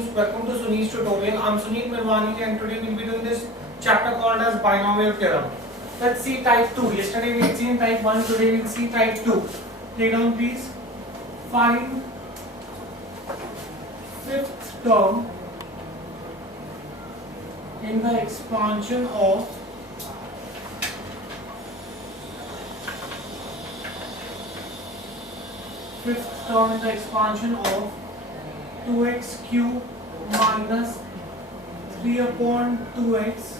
students, welcome to Sunil's tutorial. I'm Sunil Mirwani and today we'll be doing this chapter called as binomial theorem. Let's see type 2. Yesterday we had seen type 1, today we'll see type 2. Take down please. Find fifth term in the expansion of fifth term in the expansion of 2x cube minus 3 upon 2x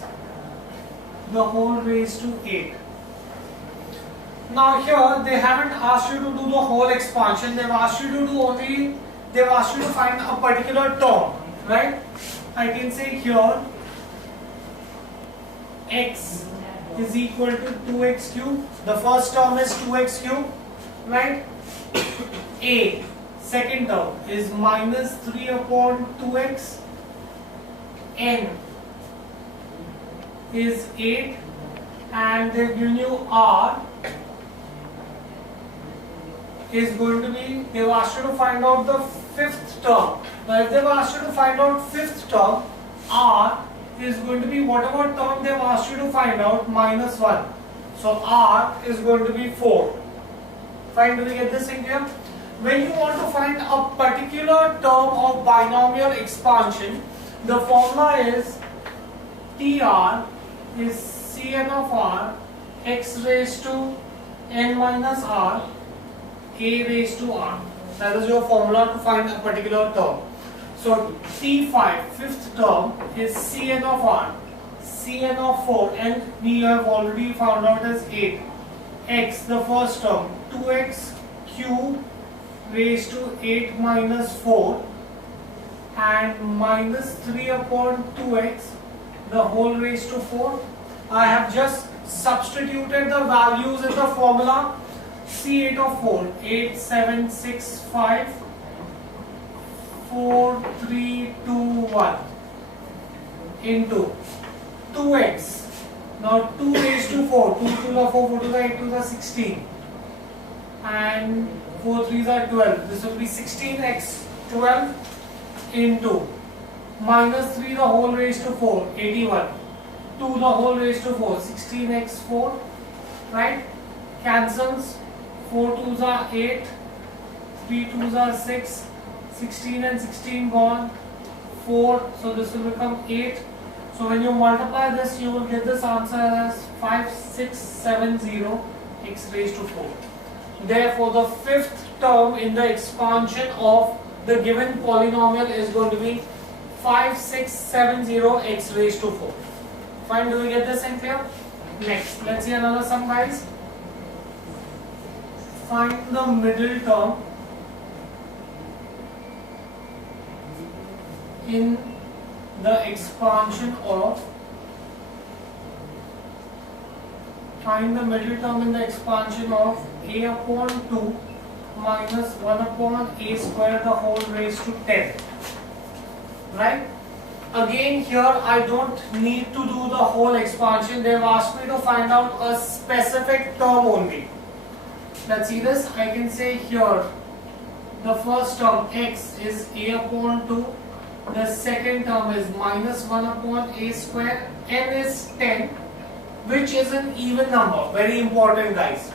the whole raised to 8. Now here they haven't asked you to do the whole expansion, they've asked you to find a particular term, right? I can say here x is equal to 2x cube, the first term is 2x cube, right? A, second term is minus 3 upon 2x, n is 8, and they've given you r is going to be, they've asked you to find out the fifth term. Now if they've asked you to find out fifth term, r is going to be whatever term they've asked you to find out minus 1. So r is going to be 4. Fine, do we get this in here? When you want to find a particular term of binomial expansion, the formula is TR is Cn of r x raised to n minus r a raised to r. That is your formula to find a particular term. So T5, fifth term, is Cn of r, Cn of 4, and we have already found out as 8. X, the first term, 2x cube raised to 8 minus 4, and minus 3 upon 2x the whole raised to 4. I have just substituted the values in the formula. C8 of 4, 8, 7, 6, 5, 4, 3, 2, 1 into 2x. Now 2 raised to 4, 2 to the 4, 4 to the 8 to the 16, and 4 3s are 12. This will be 16x 12 into minus 3 the whole raised to 4, 81, 2 the whole raised to 4, 16x 4, right? Cancels, 4 2s are 8, 3 2s are 6, 16 and 16 gone, 4, so this will become 8. So when you multiply this, you will get this answer as 5670 x raised to 4. Therefore, the fifth term in the expansion of the given polynomial is going to be 5670 x raised to 4. Fine, do we get this in clear? Next, let's see another sum, guys. Find the middle term in the expansion of a upon 2 minus 1 upon a square the whole raised to 10. Right? Again here I don't need to do the whole expansion. They have asked me to find out a specific term only. Let's see this. I can say here the first term x is a upon 2. The second term is minus 1 upon a square, n is 10, which is an even number. Very important, guys.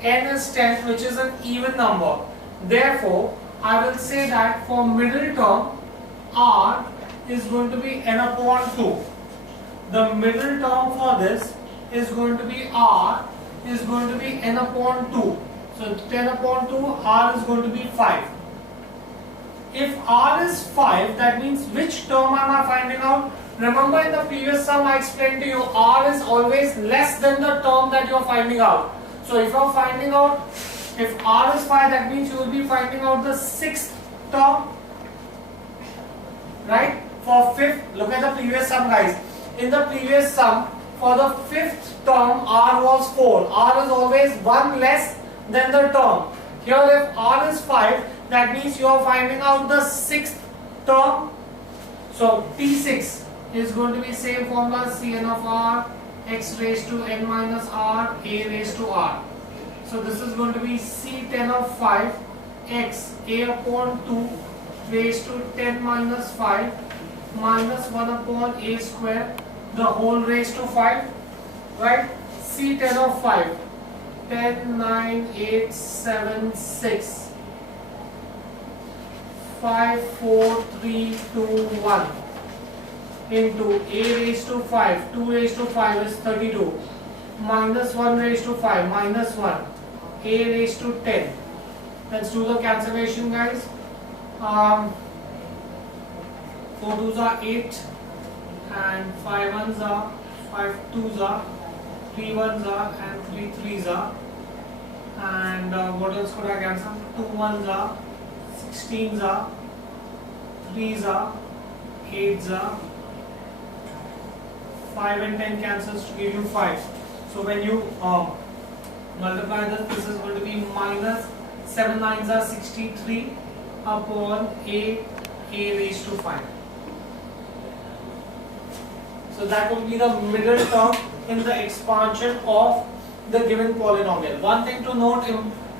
N is 10, which is an even number. Therefore, I will say that for middle term, r is going to be n upon 2. The middle term for this is going to be r is going to be n upon 2. So 10 upon 2, r is going to be 5. If r is 5, that means which term am I finding out? Remember in the previous sum I explained to you, r is always less than the term that you are finding out. So if you are finding out, if r is 5, that means you will be finding out the sixth term, right? For fifth, look at the previous sum, guys. In the previous sum, for the fifth term, r was 4. r is always 1 less than the term. Here if r is 5, that means you are finding out the sixth term. So T6 is going to be same formula, Cn of r x raised to n minus r a raised to r. So this is going to be C10 of 5 x a upon 2 raised to 10 minus 5 minus 1 upon a square the whole raised to 5, right? See 10 of 5. 10, 9, 8, 7, 6, 5, 4, 3, 2, 1 into a raised to 5. 2 raised to 5 is 32 minus 1 raised to 5 minus 1 a raised to 10. Let's do the cancellation, guys. 4 2s are 8 and 5 1s are 5 2s are 3 1s are and 3 3s are, and what else could I cancel? 2 1s are 16s are 3s are 8s are 5 and 10 cancels to give you 5. So when you multiply this is going to be minus 7 9s are 63 upon a raised to 5. So that will be the middle term in the expansion of the given polynomial. One thing to note,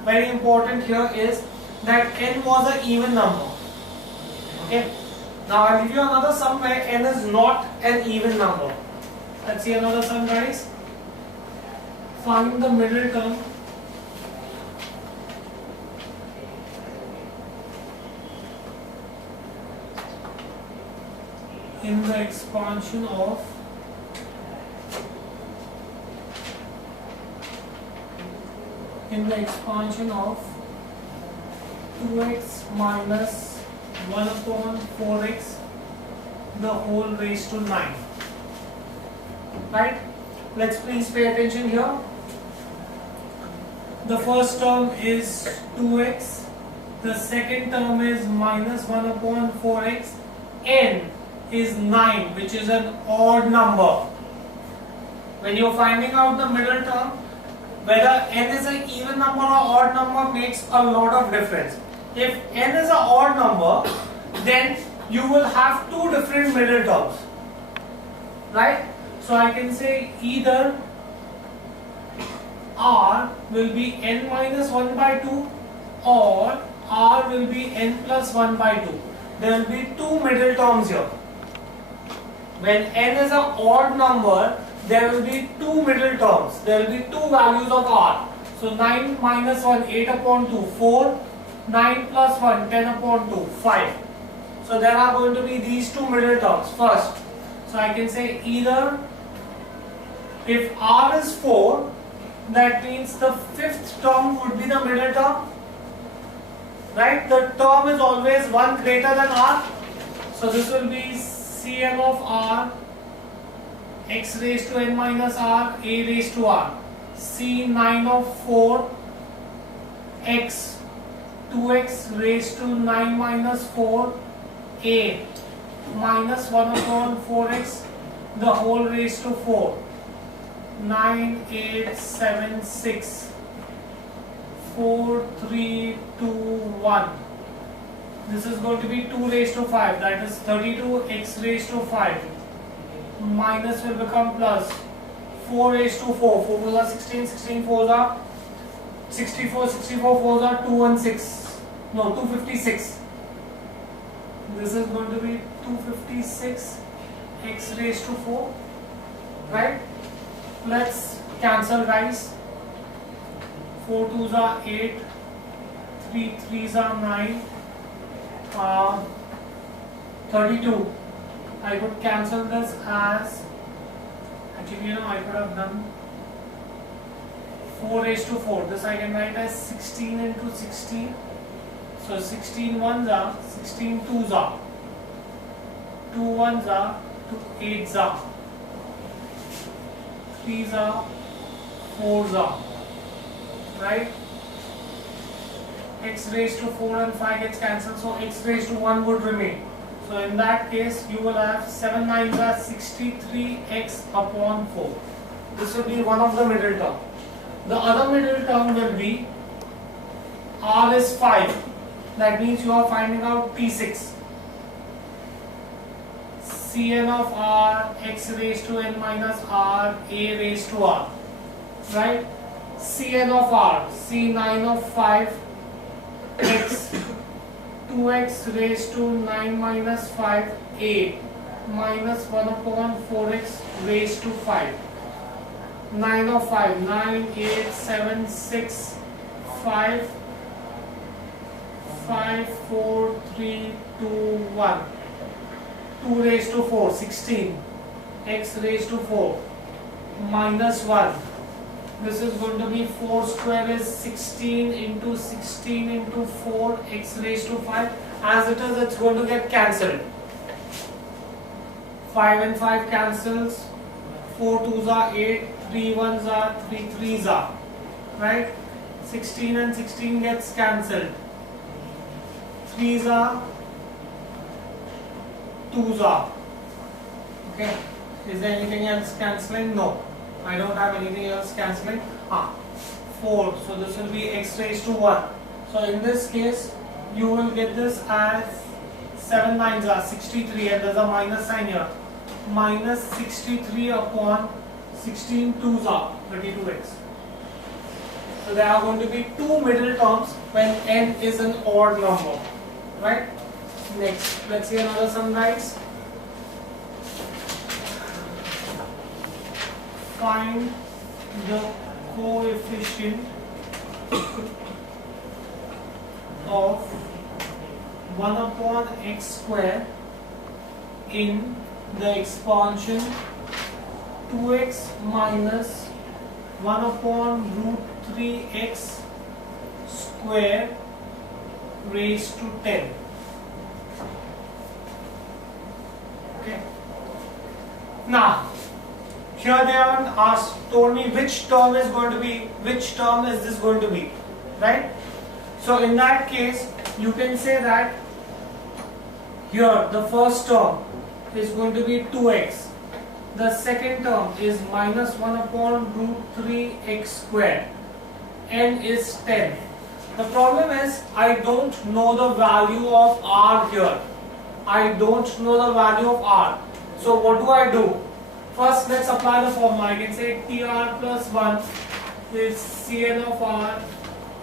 very important here, is that n was an even number. Okay. Now I'll give you another sum where n is not an even number. Let's see another sum, guys. Find the middle term in the expansion of (2x minus 1 upon 4x the whole raised to 9). Right? Let's please pay attention here. The first term is 2x, the second term is minus 1 upon 4x, n is 9, which is an odd number. When you're finding out the middle term, whether n is an even number or odd number makes a lot of difference. If n is an odd number, then you will have two different middle terms, right? So I can say either r will be n minus 1 by 2 or r will be n plus 1 by 2. There will be two middle terms here. When n is an odd number, there will be two middle terms. There will be two values of r. So 9 minus 1, 8 upon 2, 4. 9 plus 1, 10 upon 2, 5. So there are going to be these two middle terms first. So I can say either, if r is 4, that means the fifth term would be the middle term. Right? The term is always 1 greater than r. So this will be Cn of r, x raised to n minus r, a raised to r. C9 of 4, x, 2x raised to 9 minus 4, a, minus 1 upon 4x, the whole raised to 4. 9, 8, 7, 6, 4, 3, 2, 1. This is going to be 2 raised to 5, that is 32, x raised to 5. Minus will become plus. 4 raised to 4, 4 4s are 16, 16 4s are 64, 64 4s are 216, no 256. This is going to be 256 x raised to 4, right? Let's cancel, guys. 4 2s are 8, 3 3s are 9, 32. I could cancel this as, actually I could have done 4 raised to 4. This I can write as 16 into 16. So 16 1s are, 16 2s are, 2 1s are, 2 8s are, 3s are, 4s are, right? X raised to 4 and 5 gets cancelled, so x raised to 1 would remain. So in that case, you will have 7 9s are 63x upon 4. This will be one of the middle term. The other middle term will be r is 5. That means you are finding out P6. Cn of r, x raised to n minus r, a raised to r. Right? Cn of r, C9 of 5, x, 2x raised to 9 minus 5, 8 minus 1 upon 4x raised to 5. 9 of 5, 9, 8, 7, 6, 5, 5, 4, 3, 2, 1. 2 raised to 4, 16. X raised to 4 minus 1. This is going to be 4 square is 16 into 16 into 4 x raised to 5. As it is, it's going to get cancelled. 5 and 5 cancels. 4 2s are 8, 3 1s are 3 3s are. Right? 16 and 16 gets cancelled. 3s are 2s are. Okay. Is there anything else cancelling? No. I don't have anything else cancelling. 4. So this will be x raised to 1. So in this case, you will get this as 7 9s are 63 and there's a minus sign here. Minus 63 upon 16 2s are 32x. So there are going to be two middle terms when n is an odd number. Right? Next, let's see another sum, guys. Find the coefficient of 1 upon x square in the expansion 2x minus 1 upon root 3x square raised to 10. Okay. Now, here they haven't told me which term is this going to be, right? So in that case, you can say that here the first term is going to be 2x. The second term is minus 1 upon root 3x square. N is 10. The problem is I don't know the value of r here. I don't know the value of r. So what do? First, let's apply the formula. I can say Tr plus 1 is Cn of r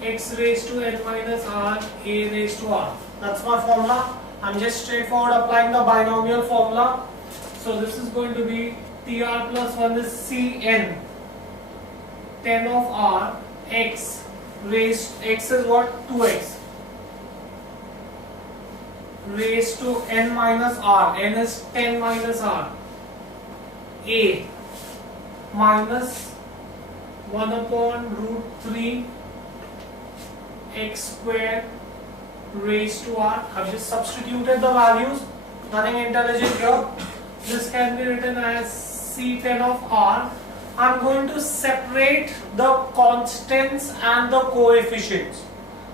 x raised to n minus r a raised to r. That's my formula. I'm just straightforward applying the binomial formula. So this is going to be Tr plus 1 is Cn 10 of r x raised, x is what? 2x raised to n minus r. N is 10 minus r. A minus 1 upon root 3 x square raised to r. I've just substituted the values, nothing intelligent here. This can be written as C10 of r. I'm going to separate the constants and the coefficients.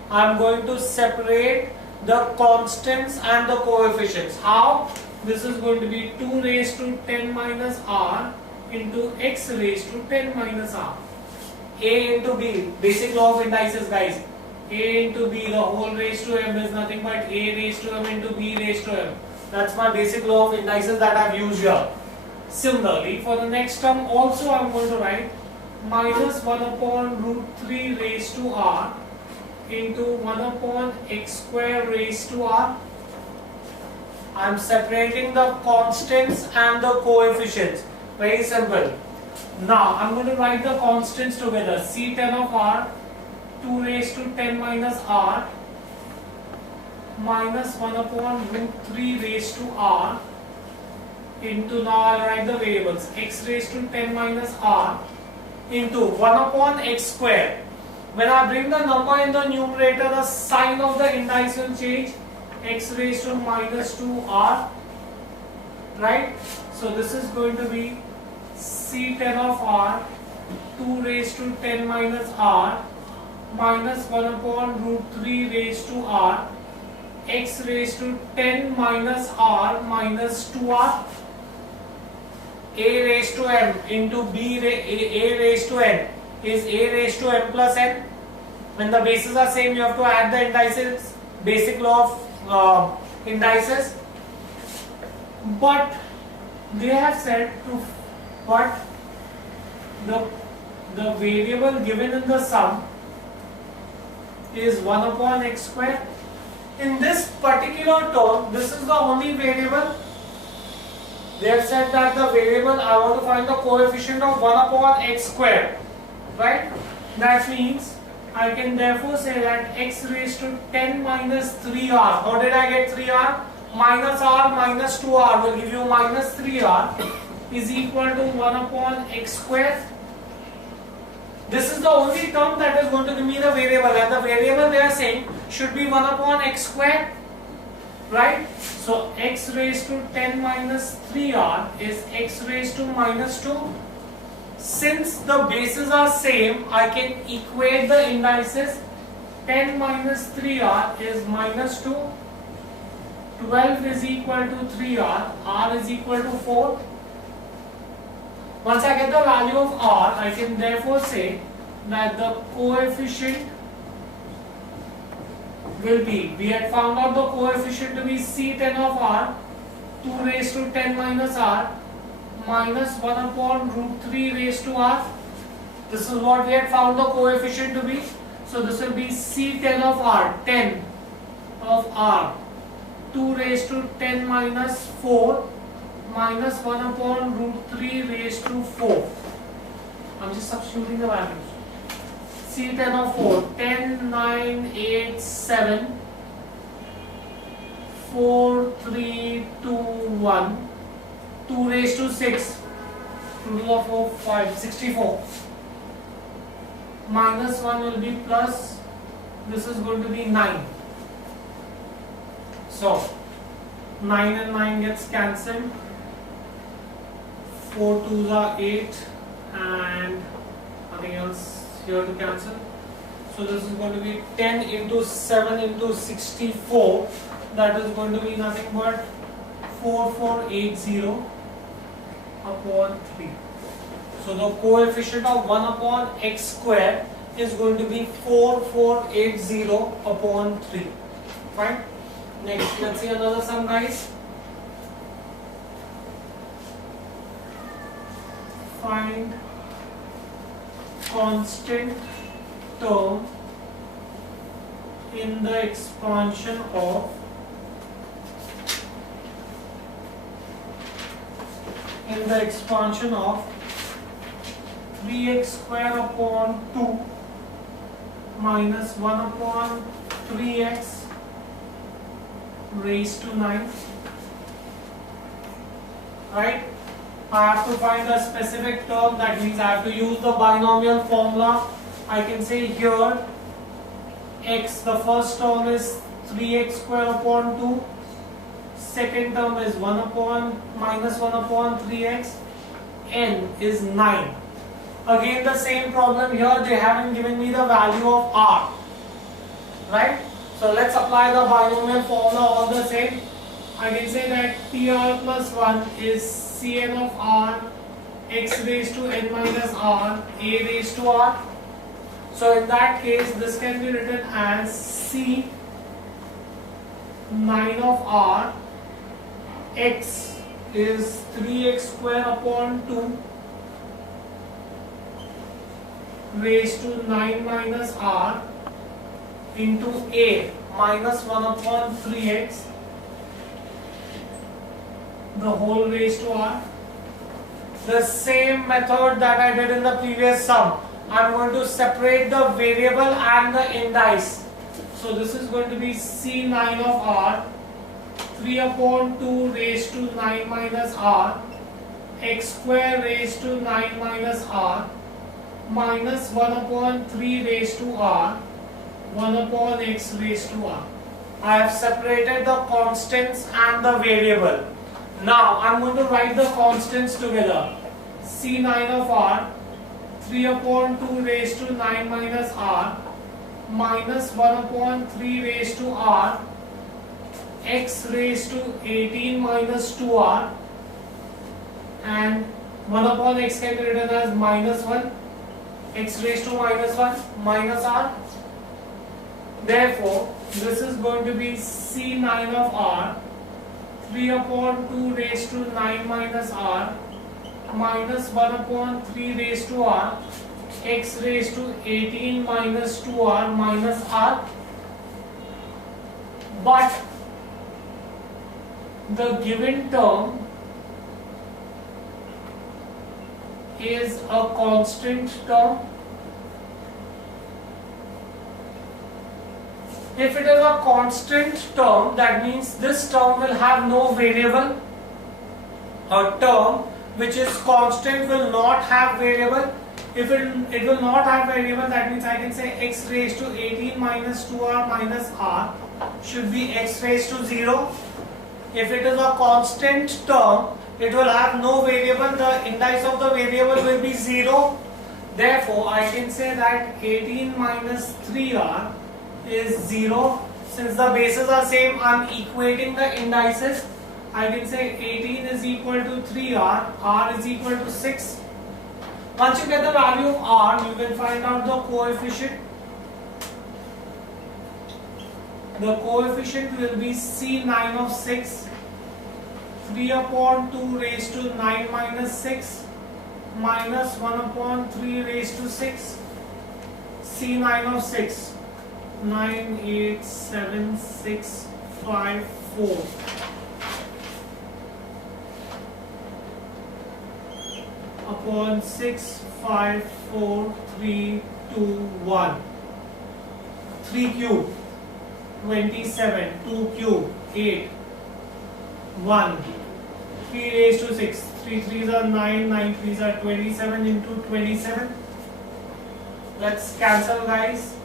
I'm going to separate the constants and the coefficients. How? This is going to be 2 raised to 10 minus r into x raised to 10 minus r. A into b, basic law of indices, guys. A into b, the whole raised to m is nothing but a raised to m into b raised to m. That's my basic law of indices that I've used here. Similarly, for the next term also I'm going to write minus 1 upon root 3 raised to r into 1 upon x square raised to r. I'm separating the constants and the coefficients. Very simple. Now I'm going to write the constants together. C10 of r, 2 raised to 10 minus r minus 1 upon root 3 raised to r into, now I'll write the variables, x raised to 10 minus r into 1 upon x square. When I bring the number in the numerator, the sign of the indice will change. X raised to minus 2r, right? So this is going to be C10 of r, 2 raised to 10 minus r minus 1 upon root 3 raised to r, x raised to 10 minus r minus 2r, a raised to m into a raised to n is a raised to m plus n. When the bases are same, you have to add the indices, basic law of indices. But they have said to put the variable given in the sum is 1 upon x square. in this particular term, this is the only variable. They have said that the variable, I want to find the coefficient of 1 upon x square, right? That means I can therefore say that x raised to 10 minus 3r. How did I get 3r? Minus r minus 2r will give you minus 3r is equal to 1 upon x square. This is the only term that is going to give me the variable, and the variable they are saying should be 1 upon x square, right? So x raised to 10 minus 3r is x raised to minus 2. Since the bases are same, I can equate the indices. 10 minus 3r is minus 2. 12 is equal to 3r. R is equal to 4. Once I get the value of r, I can therefore say that the coefficient will be, we had found out the coefficient to be C10 of r, 2 raised to 10 minus r, minus 1 upon root 3 raised to r. This is what we had found the coefficient to be. So this will be C10 of r, 10 of r, 2 raised to 10 minus 4, minus 1 upon root 3 raised to 4. I'm just substituting the values. C10 of 4, 10, 9, 8, 7, 4, 3, 2, 1, 2 raised to 6, 2 to the 4, 5, 64. Minus 1 will be plus, this is going to be 9. So, 9 and 9 gets cancelled. 4 2s are 8 and nothing else here to cancel. So this is going to be 10 into 7 into 64. That is going to be nothing but 4480 upon 3. So the coefficient of 1 upon x square is going to be 4480 upon 3. Fine. Next, let's see another sum, guys. Find constant term in the expansion of in the expansion of 3x square upon 2 minus 1 upon 3x raised to 9. Right? I have to find a specific term, that means I have to use the binomial formula. I can say here x, the first term is 3x square upon 2, second term is 1 upon minus 1 upon 3x, n is 9. Again the same problem here, they haven't given me the value of r, right? So let's apply the binomial formula all the same. I can say that tr plus 1 is Cn of r, x raised to n minus r, a raised to r. So in that case, this can be written as C 9 of r, x is 3x square upon 2 raised to 9 minus r into a minus 1 upon 3x the whole raised to r. The same method that I did in the previous sum. I am going to separate the variable and the indice. So this is going to be C9 of r, 3 upon 2 raised to 9 minus r, x square raised to 9 minus r, minus 1 upon 3 raised to r, 1 upon x raised to r. I have separated the constants and the variable. Now I am going to write the constants together. C9 of r, 3 upon 2 raised to 9 minus r, minus 1 upon 3 raised to r, x raised to 18 minus 2r, and 1 upon x can be written as minus 1, x raised to minus 1 minus r. Therefore, this is going to be C9 of r, 3 upon 2 raised to 9 minus r, minus 1 upon 3 raised to r, x raised to 18 minus 2r minus r. but the given term is a constant term. If it is a constant term, that means this term will have no variable. A term which is constant will not have variable. If it will not have variable, that means I can say x raised to 18 minus 2r minus r should be x raised to 0. If it is a constant term, it will have no variable. The index of the variable will be 0. Therefore, I can say that 18 minus 3r is 0. Since the bases are same, I am equating the indices. I can say 18 is equal to 3r, r is equal to 6. Once you get the value of r, you can find out the coefficient. The coefficient will be C9 of 6, 3 upon 2 raised to 9 minus 6, minus 1 upon 3 raised to 6, C9 of 6, 9, 8, 7, 6, 5, 4. Upon 6, 5, 4, 3, 2, 1. 3 cube, 27, 2 cube, 8, 1, 3 raised to 6, 3 3s are 9, 9 3s are 27 into 27. Let's cancel, guys.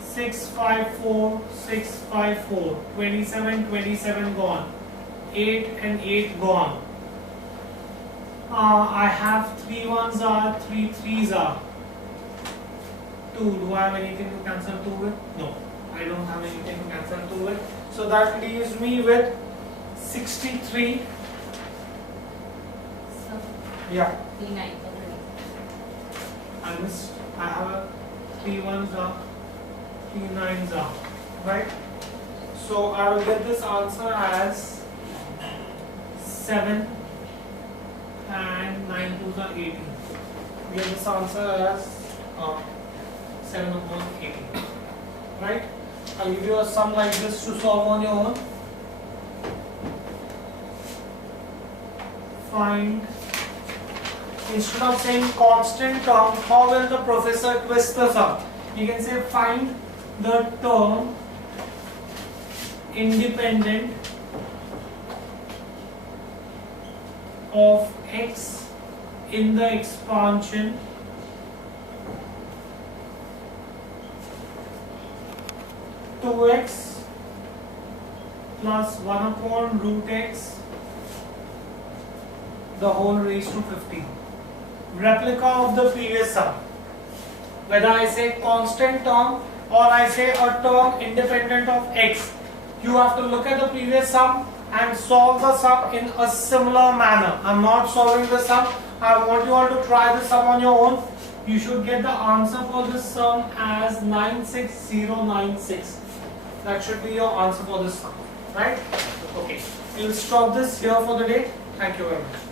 6, 5, 4, 6, 5, 4, 27, 27 gone, 8 and 8 gone. I have 3 1s are, 3 3s are 2. Do I have anything to cancel 2 with? No, I don't have anything to cancel 2 with. So that leaves me with 63. So, yeah. 39. I missed. I have a 3 1s are, 3 9s are. Right? So I will get this answer as 7. And 9 2s are 18. We get this answer as 7 upon 18. Right? I'll give you a sum like this to solve on your own. Find, instead of saying constant term, how will the professor twist the sum? You can say find the term independent of x in the expansion to x plus 1 upon root x the whole raised to 15. Replica of the previous sum. Whether I say constant term or I say a term independent of x, you have to look at the previous sum and solve the sum in a similar manner. I am not solving the sum. I want you all to try the sum on your own. You should get the answer for this sum as 96096. That should be your answer for this sum. Right? Okay. We will stop this here for the day. Thank you very much.